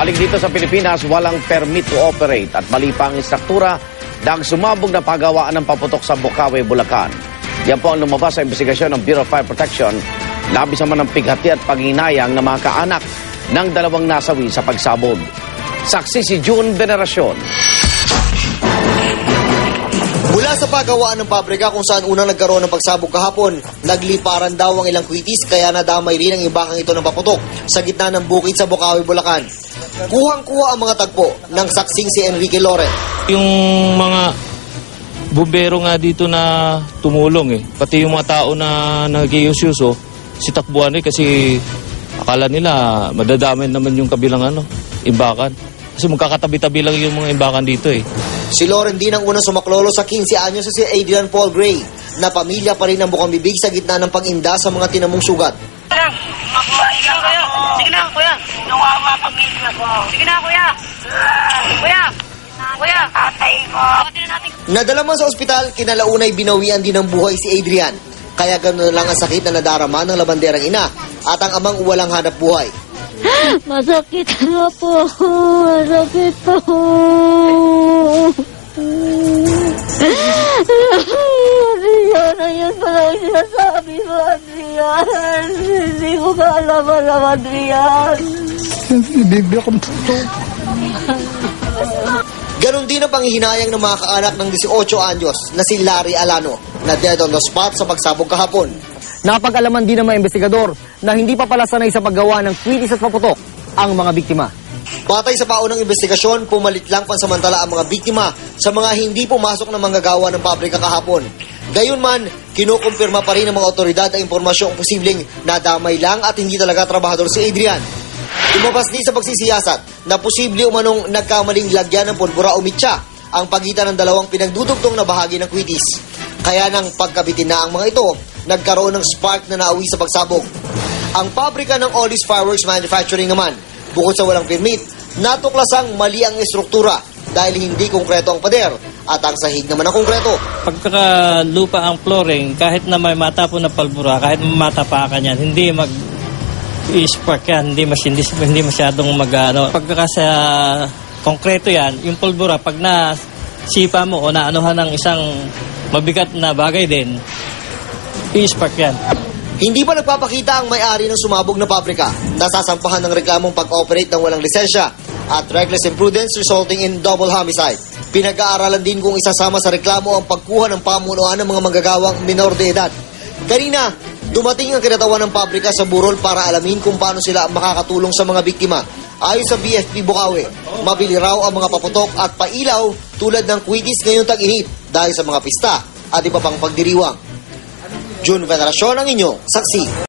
Balik dito sa Pilipinas, walang permit to operate at mali pa ang instruktura dahil sumabog na pagawaan ng paputok sa Bocaue, Bulacan. Yan po ang lumabas sa investigasyon ng Bureau of Fire Protection. Labis naman ng pighati at panghinayang ng mga kaanak ng dalawang nasawi sa pagsabog. Saksi si June Veneracion. Mula sa pagawaan ng pabrika kung saan unang nagkaroon ng pagsabog kahapon, nagliparan daw ang ilang kwitis kaya nadamay rin ang ibakang ito ng paputok sa gitna ng bukid sa Bocaue, Bulacan. Kuhang-kuha ang mga tagpo ng saksing si Enrique Loren. Yung mga bumbero nga dito na tumulong pati yung mga tao na nag-iusyuso, si takbuhan kasi akala nila madadamay naman yung kabilang imbakan. Kasi magkakatabi-tabi lang yung mga imbakan dito Si Loren din ang unang sumaklolo sa 15 anyos sa si Adrian Paul Gray na pamilya pa rin ang bukang bibig sa gitna ng pag-inda sa mga tinamong sugat. Sige na, kuya. Nawawa pamilya ko. Sige na, kuya. Kuya. Kuya. Tatay ko. Nadala man sa ospital, kinalaunay binawian din ng buhay si Adrian. Kaya ganoon lang ang sakit na nadarama ng labanderang ina at ang amang walang hanap buhay. Masakit nga po. Masakit po. Adrian, ayun pala yung sinasabi mo, Adrian. Hindi ko ka alam, Adrian. Bibig akong tuto. Ganon din ang panghihinayang ng mga kaanak ng 18 anyos na si Larry Alano na dead on the spot sa pagsabog kahapon. Napag-alaman din ng mga investigador na hindi pa pala sanay sa paggawa ng kwitis at paputok ang mga biktima. Batay sa paunang investigasyon, pumalit lang pansamantala ang mga biktima sa mga hindi pumasok na manggagawa ng pabrika kahapon. Gayunman, kinukumpirma pa rin ng mga otoridad ang impormasyong posibleng nadamay lang at hindi talaga trabahador si Adrian. Lumabas din sa pagsisiyasat na posible umanong nagkamaling lagyan ng pulbura o mitya ang pagitan ng dalawang pinagdudugtong na bahagi ng kwitis. Kaya nang pagkabitin na ang mga ito, nagkaroon ng spark na nauwi sa pagsabog. Ang pabrika ng Olis Fireworks Manufacturing naman, bukod sa walang permit, natuklasang mali ang estruktura dahil hindi konkreto ang pader at ang sahig naman ang konkreto. Pagkakalupa ang flooring, kahit na may matapon na palbura, kahit matapakan yan, hindi mag-spark yan, hindi masyadong pagkakasa konkreto yan, yung pulbura, pag nasipa mo o naanuhan ng isang mabigat na bagay din, i-spark yan. Hindi pa nagpapakita ang may-ari ng sumabog na pabrika. Nasasampahan ng reklamong pag-operate ng walang lisensya at reckless imprudence resulting in double homicide. Pinag-aaralan din kung isasama sa reklamo ang pagkuha ng pamunuan ng mga manggagawang minor de edad. Kanina, dumating ang kinatawan ng pabrika sa burol para alamin kung paano sila makakatulong sa mga biktima. Ayon sa BFP Bocaue, mabili raw ang mga paputok at pailaw tulad ng kwitis ngayong tag-init dahil sa mga pista at iba pang pagdiriwang. June Veneracion ang inyong saksi.